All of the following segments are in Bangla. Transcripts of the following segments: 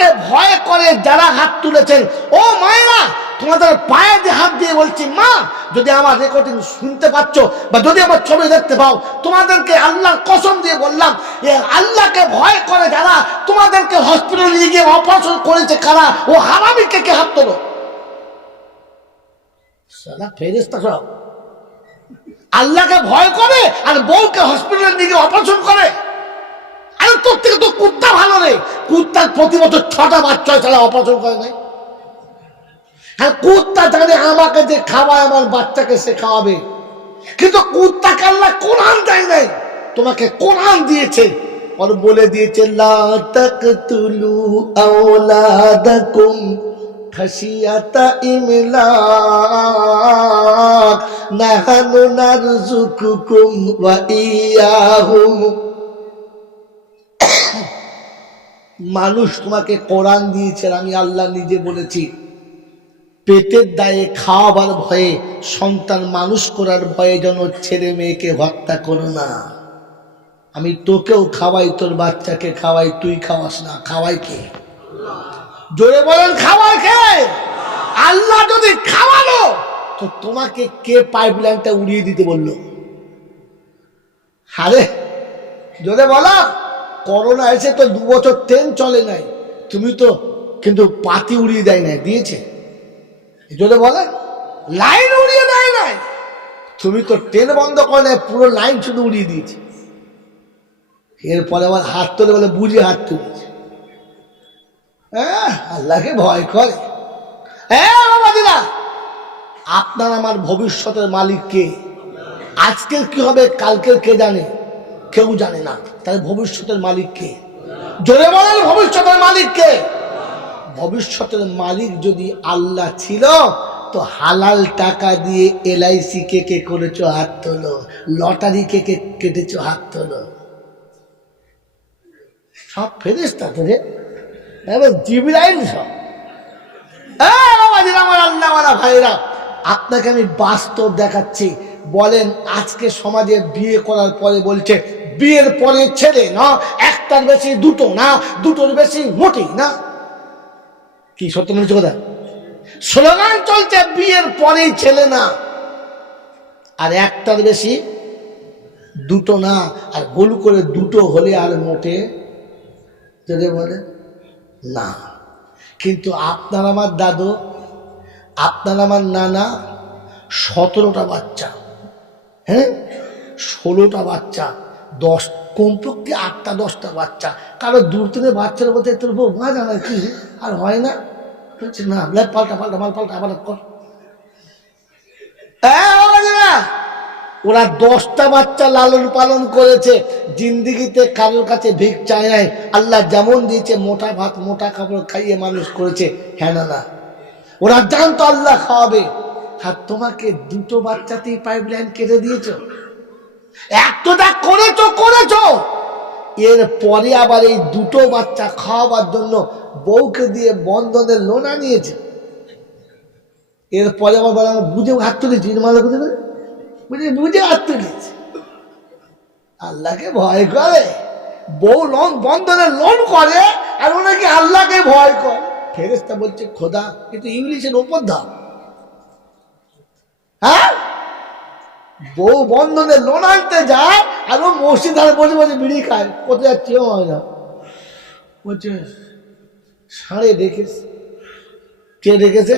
আল্লাহকে ভয় করে যারা হাত তুলেছেন। ও মায়েরা, তোমাদের পায়ে দিয়ে হাত দিয়ে বলছি, মা, যদি আমার রেকর্ডিং শুনতে পাচ্ছ বা যদি আমার ছবি দেখতে পাও, তোমাদেরকে আল্লাহর কসম দিয়ে বললাম আল্লাহকে ভয় করে যারা তোমাদেরকে হসপিটালে নিয়ে গিয়ে অপারেশন করেছে কারা? ও হারামিকে কে কে হাত তোলো? আল্লাহকে ভয় করে আর বউকে হসপিটালে নিয়ে গিয়ে অপারেশন করে। তোর থেকে তো কুত্তা ভালো রে কুত্তার প্রতি বছর ছটা বাচ্চা ছাড়া অপারেশন করে নাই। হ্যাঁ কুত্তা জানে আমাকে যে খাওয়ায় আমার বাচ্চাকে সে খাওয়াবে। কিন্তু কুত্তা কাল্লা কোরআন দেয় নাই। তোমাকে কোরআন দিয়েছে। আর বলে দিয়েছে, লা তাকতুলু আওলাদাকুম খাশিয়াতা ইমলাক। নাহানু নারযুকুকুম ওয়া ইয়াহুম। মানুষ তোমাকে কোরআন দিয়েছেন আমি আল্লাহ নিজে বলেছি। পেটের দায়ে খাওয়াবার ভয়ে, সন্তান মানুষ করার ভয়ে যেন ছেলে মেয়েকে হত্যা করো না। আমি তোকেও খাওয়াই, তোর বাচ্চাকে খাওয়াই, তুই খাওয়াস না, খাওয়াই কে? জোরে বলেন, খাওয়াই কে? আল্লাহ যদি খাওয়ালো, তো তোমাকে কে পাইপ লাইনটা উড়িয়ে দিতে বলল? আরে, জোরে বলা। করোনা এসে তো দু বছর ট্রেন চলে নাই। তুমি তো কিন্তু পাতি উড়িয়ে দেয় নাই, দিয়েছে। যদি বলে লাইন উড়িয়ে দেয় নাই। তুমি তো ট্রেন বন্ধ করে নাই পুরো লাইন শুধু উড়িয়ে দিয়েছে। এরপরে আবার হাত তোলে বলে, বুঝে হাত তুলেছে। হ্যাঁ আল্লাহকে ভয় করে। হ্যাঁ আপনার আমার ভবিষ্যতের মালিক কে? আজকের কি হবে, কালকের কে জানে? কেউ জানে না, তাহলে ভবিষ্যতের মালিক কে? জোরে বলেন ভবিষ্যতের মালিক কে? ভবিষ্যতের মালিক যদি আল্লাহ ছিল, তো হালাল টাকা দিয়ে এলআইসি কে কে করেছ হাত তোলো, লটারি কে কে কেটেছো হাত তোলো? সব ফেরেস্তা তো রে। এবার জিবরাইল সব। আমার ভাইরা, আপনাকে আমি বাস্তব দেখাচ্ছি। বলেন, আজকে সমাজে বিয়ে করার পরে বলছে বিয়ের পরে ছেলে না, একটার বেশি দুটো না, দুটোর বেশি মোটেই না। কি সত্য মনে কথা? স্লোগান চলছে, বিয়ের পরেই ছেলে না। আর একটার বেশি দুটো না, আর ভুল করে দুটো হলে আর মোটে যদি বলে, না। কিন্তু আপনার আমার দাদু, আপনার আমার নানা, সতেরোটা বাচ্চা হ্যাঁ? ষোলোটা বাচ্চা। দশ, কমপক্ষে আটটা, দশটা বাচ্চা। কারও দূর থেকে বাচ্চার বলতে তোর বউ মা জানা কি আর হয় না। বলছে, না, লে, পাল্টা পাল্টা, মাল পাল্টা, আবার কর। ওরা দশটা বাচ্চা লালন পালন করেছে, জিন্দিগিতে কারোর কাছে ভিক চায় নাই। আল্লাহ যেমন দিয়েছে, মোটা ভাত, মোটা কাপড় খাইয়ে মানুষ করেছে হ্যাঁ না না। ওরা জানতো আল্লাহ খাওয়াবে। আর তোমাকে দুটো বাচ্চাতেই পাইপ লাইন কেটে দিয়েছ? এতটা করেছ করেছ। এর পরে আবার এই দুটো বাচ্চা খাওয়াবার জন্য বউকে দিয়ে বন্ধনের লোন আনিয়েছে এরপরে আবার বলে বুঝে হাত তুলেছি মালা বুঝে বুঝে বুঝে হাত তুলেছি। আল্লাহকে ভয় করে। বউ লোন বন্ধনের লোন করে, আর ওনাকে আল্লাহকে ভয় করে। ফেরেস্তা বলছে, খোদা কিন্তু ইংলিশের ওপর দাও হ্যাঁ? বউ বন্ধনে লোন আনতে যায় আর ও মসজিদ ধারে বসে বসে বিড়ি খায়। কোথায় যাচ্ছি ও হয় না বলছে ষাঁড়ে ডেকেছে কে ডেকেছে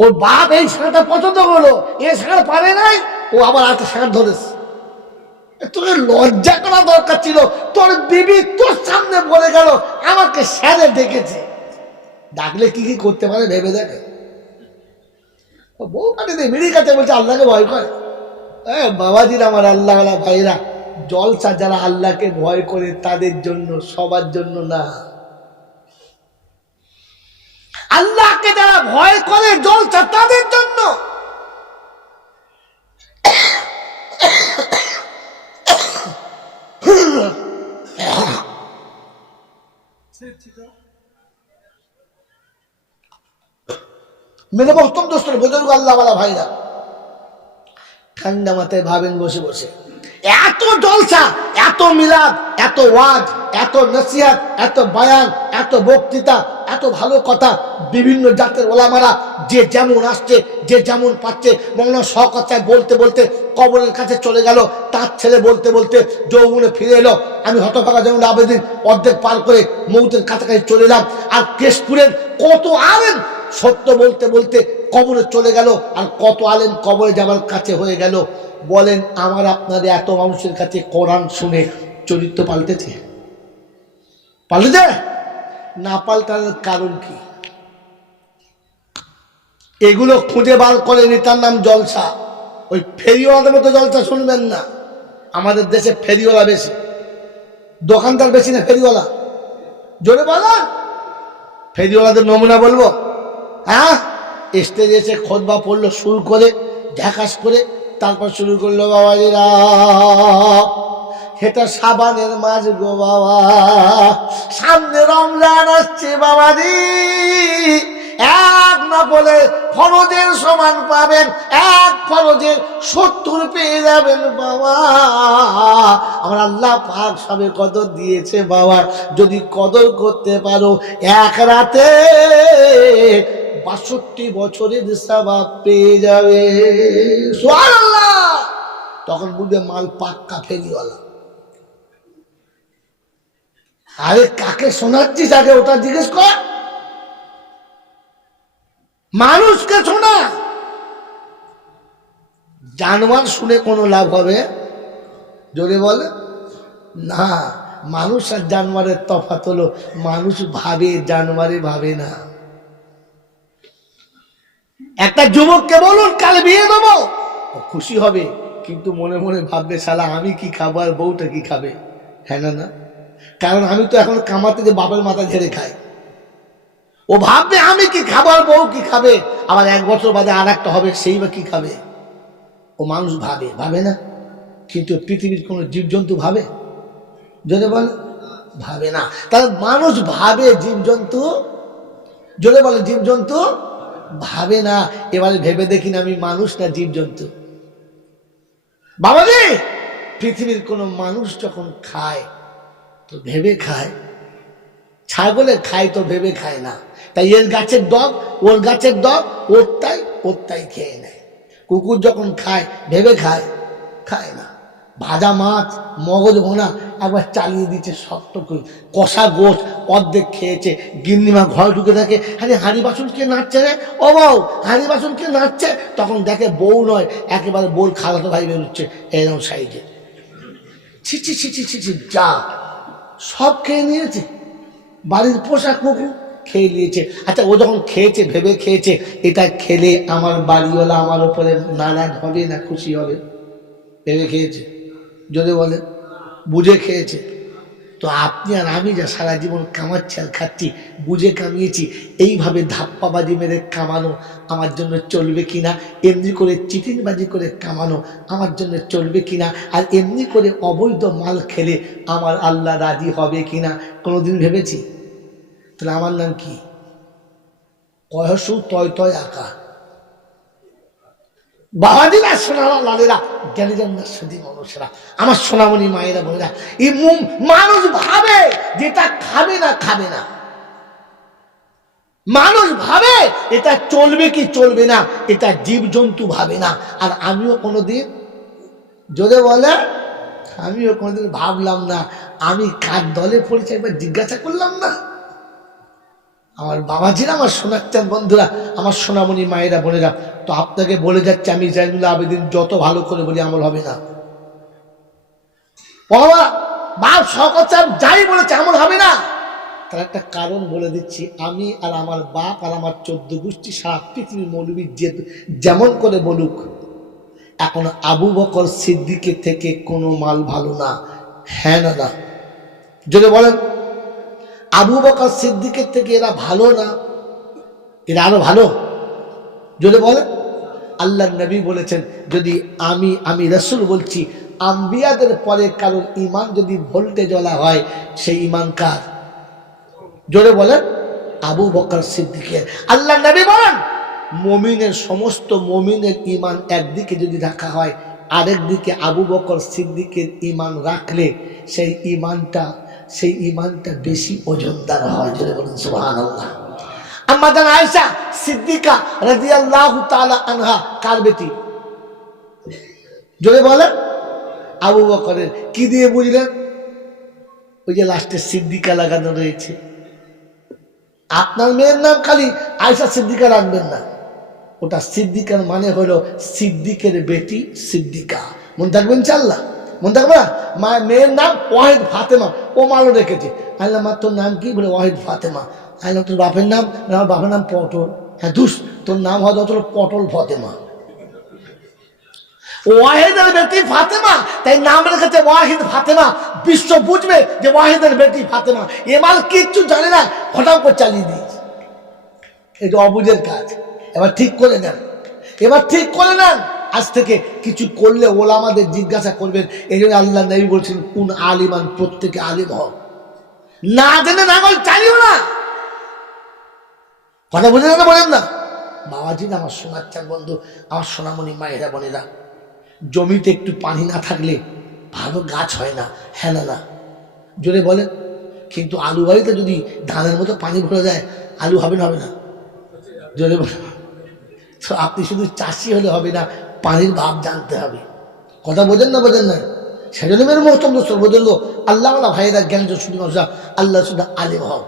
ওর বাপ এই ষাঁড়টা পছন্দ করল। এ ষাঁড় পারে নাই। ও আবার একটা ষাঁড় ধরেছে। তোকে লজ্জা করা দরকার ছিল। তোর বিবি তোর সামনে বলে গেল, আমাকে স্যারে ডেকেছে ডাকলে কি কি করতে পারে ভেবে দেখে। বউ কাটিতে বিড়ি কাছে বলছে, আল্লাহকে ভয় করে। বাবাজির আমার আল্লাহ ভাইরা, জলসা যারা আল্লাহকে ভয় করে তাদের জন্য, সবার জন্য না। আল্লাহকে যারা ভয় করে জলসা তাদের জন্য। মেরে বক্তব্য দোস্ত বুজুর্গ আল্লাহওয়ালা ভাইরা। ঠান্ডা মাথায় ভাবেন বসে বসে। এত জলসা, এত মিলাদ, এত ওয়াজ, এত নসিহাত, এত বায়ান, এত বক্তৃতা, এত ভালো কথা বিভিন্ন জাতের ওলামারা যে যেমন আসছে, যে যেমন পাচ্ছে, মৌলানা শকতায় বলতে বলতে কবরের কাছে চলে গেল, তার ছেলে বলতে বলতে যৌবনে ফিরে এলো। আমি হতভাগা যেমন আবেদিন অর্ধেক পার করে মৌতের কাছাকাছি চলে এলাম। আর কেশপুরের কত আলেন সত্য বলতে বলতে কবরে চলে গেল আর কত আলেন কবরে যাবার কাছে হয়ে গেল। বলেন, আমার আপনাদের এত মানুষের কাছে কোরআন শুনে চরিত্র পাল্টেছে? পাল্টেছে? না পাল্টানোর কারণ কি? এগুলো খুঁজে বার করে তার নাম জলসা। ওই ফেরিওয়ালাদের মতো জলসা শুনবেন না। আমাদের দেশে ফেরিওয়ালা বেশি। দোকানদার বেশি না ফেরিওয়ালা? জোরে বলা। ফেরিওয়ালাদের নমুনা বলব? হ্যাঁ? স্টেজে এসে খোদবা পড়ল, শুরু করে ঝাঁকাস করে তারপর শুরু করল, বাবাজিরা, এটা সাবানের মাঝ গো বাবা। সামনে রমজান আসছে বাবাজি। এক না বলে ফরজের সমান পাবেন, এক ফরজের সত্তর পেয়ে যাবেন বাবা। আমার আল্লাহ পাক সবে কদর দিয়েছে বাবা। যদি কদর করতে পারো, এক রাতে বাষট্টি বছরের সাবাব পেয়ে যাবে। তখন বুঝবে মাল পাক্কা ফেরিওয়ালা। আরে কাকে শোনাচ্ছিস আগে ওটা জিজ্ঞেস কর। মানুষকে শোনা। জানোয়ার শুনে কোনো লাভ হবে? জোরে বলে। না, মানুষ আর জানোয়ারের তফাত হলো, মানুষ ভাবে, জানোয়ারে ভাবে না। একটা যুবককে বলুন, কাল বিয়ে দেবো। খুশি হবে, কিন্তু মনে মনে ভাববে, শালা, আমি কি খাব আর বউটা কি খাবে? হ্যাঁ না না। কারণ আমি তো এখন কামাতে যে বাপের মাথা ঝেড়ে খাই। ও ভাববে, আমি কি খাবার বউ কি খাবে? আবার এক বছর বাদে আর একটা হবে, সেই বা কি খাবে? ও মানুষ ভাবে ভাবে না। কিন্তু পৃথিবীর কোনো জীবজন্তু ভাবে? যদি বলে। ভাবে না। তাহলে মানুষ ভাবে জীবজন্তু? যদি বলে, জীবজন্তু? ভাবে না, এবারে ভেবে দেখি না আমি মানুষ না জীবজন্তু। বাবাজি, পৃথিবীর কোনো মানুষ যখন খায়, তো ভেবে খায়। ছাগলে খায় তো ভেবে খায় না। তাই এর গাছের ডগ, ওর গাছের ডগ ওর তাই ওর তাই খেয়ে নেয়। কুকুর যখন খায়, ভেবে খায় খায় না। ভাজা মাছ, মগজ ভোনা একবার চালিয়ে দিচ্ছে শক্ত করে। কষা গোশ অর্ধেক খেয়েছে। গিন্নিমা ঘর ঢুকে থাকে আরে, হাঁড়ি বাসন কে নাচছে রে? ও বউ, হাঁড়ি বাসন কে নাচছে তখন দেখে বউ নয়, একেবারে বউর খালাতো ভাই বেরোচ্ছে এরকম সাইডে ছি ছি ছি ছি ছি ছি, যা, সব খেয়ে নিয়েছে। বাড়ির পোশাক কুকুর খেয়ে নিয়েছে। আচ্ছা ও যখন খেয়েছে, ভেবে খেয়েছে, এটা খেলে আমার বাড়িওয়ালা আমার উপরে নারাজ হবে না খুশি হবে। ভেবে খেয়েছে। যদি বলে বুঝে খেয়েছে। তো আপনি আর আমি যা সারা জীবন কামাচ্ছি আর খাচ্ছি, বুঝে কামিয়েছি, এইভাবে ধাপ্পাবাজি মেরে কামানো আমার জন্য চলবে কিনা? এমনি করে চিটিংবাজি করে কামানো আমার জন্য চলবে কিনা? আর এমনি করে অবৈধ মাল খেলে আমার আল্লাহ রাজি হবে কিনা? কোনোদিন ভেবেছি? তাহলে আমার নাম কি? কয়সু তয় তয় আঁকা। বাবাজিরা সোনারা লালেরা জ্ঞানীজন সুদী মানুষেরা। আমার সোনামণি মায়েরা বোনেরা এই মানুষ ভাবে যেটা খাবে না খাবে না। মানুষ ভাবে এটা চলবে কি চলবে না, এটা জীবজন্তু ভাবে না। আর আমিও কোনোদিন, যদি বলে, আমিও কোনোদিন ভাবলাম না, আমি কার দলে পড়েছি একবার জিজ্ঞাসা করলাম না। আমার বাবাজিরা, আমার শোনাচ্ছেন বন্ধুরা, আমার সোনামণি মায়েরা, বোনেরা, তো আপনাকে বলে যাচ্ছে, আমি জাইনুল্লাহ আবেদিন যত ভালো করে বলি আমল হবে না। বাবা, বাপ সাহেব যাই বলেছে, আমল হবে না। তার একটা কারণ বলে দিচ্ছি, আমি আর আমার বাপ আর আমার চোদ্দ গোষ্ঠী সারা পৃথিবীর মৌলবী যে যেমন করে বলুক, এখন আবু বকর সিদ্দিকের থেকে কোনো মাল ভালো না হ্যাঁ না। যদি বলেন আবু বকর সিদ্দিকের থেকে এরা ভালো না? এরা আরও ভালো। যদি বলে আল্লাহ নবী বলেছেন, যদি আমি আমি রসুল বলছি, আম্বিয়াদের পরে কারণ ইমান যদি ভোল্টে জ্বলা হয়, সেই ইমান কার? জোরে বলেন। আবু বকর সিদ্দিকের। আল্লাহ নবী বলেন, মমিনের সমস্ত মমিনের ইমান একদিকে যদি রাখা হয় আরেক দিকে আবু বকর সিদ্দিকের ইমান রাখলে সেই ইমানটা সেই ইমানটা বেশি ওজনদার হয় যদি বলেন সুহান আল্লাহ আমাদের আয়সা সিদ্দিকা রাদিয়াল্লাহু তাআলা আনহা, কার বেটি? জোরে বলেন। আবু বকরের। কি দিয়ে বুঝলেন? ওই যে লাস্টে সিদ্দিকা লাগানো রয়েছে। আপনার মেয়ের নাম খালি আয়সা সিদ্দিকা রাখবেন না। ওটা সিদ্দিকার মানে হলো সিদ্দিকের বেটি সিদ্দিকা। মনে থাকবেন চাল্লা মনে থাকবে না? মেয়ের নাম ওয়াহিদ ফাতেমা। ও মালও রেখেছে আল্লাহ মা, তোর নাম কি? বলে ওয়াহিদ ফাতেমা। আল্লাহ, তোর বাপের নাম? আমার বাপের নাম পটল। হ্যাঁ দুস তোর নাম হয়তো হলো পটল ফতেমা। ওয়াহিদের বেটি ফাতেমা। তাই নাম রেখেছে ওয়াহিদ ফাতেমা। বিশ্ব বুঝবে যে ওয়াহিদের বেটি ফাতেমা। এমাল কিচ্ছু জানে না হঠাৎ করে চালিয়ে দিয়েছে। এটা অবুজের কাজ। এবার ঠিক করে নেন। এবার ঠিক করে নেন। আজ থেকে কিছু করলে ওলা আমাদের জিজ্ঞাসা করবেন এই জন্য আল্লাহ নবী বলছেন, কোন আলিমান, প্রত্যেকে আলিম হও। না জেনে নাঙল চালিও না। কথা বুঝলেন না বলেন না? বাবাজি না, আমার সোনার চান বন্ধু, আমার সোনামণি, মায়েরা, বোনেরা, জমিতে একটু পানি না থাকলে ভালো গাছ হয় না হ্যাঁ না। জোরে বলেন, কিন্তু আলু বাড়িতে যদি ধানের মতো পানি ভরে যায়, আলু হবে না হবে না? জোরে বলেন। তো আপনি শুধু চাষি হলে হবে না পানির ভাব জানতে হবে। কথা বোঝেন না বোঝেন না সেজন্য মেরে মহতম দোস্তর বোঝেন আল্লাহ ভাইয়েরা জ্ঞান শুধু আল্লাহ শুধু আলিম হও।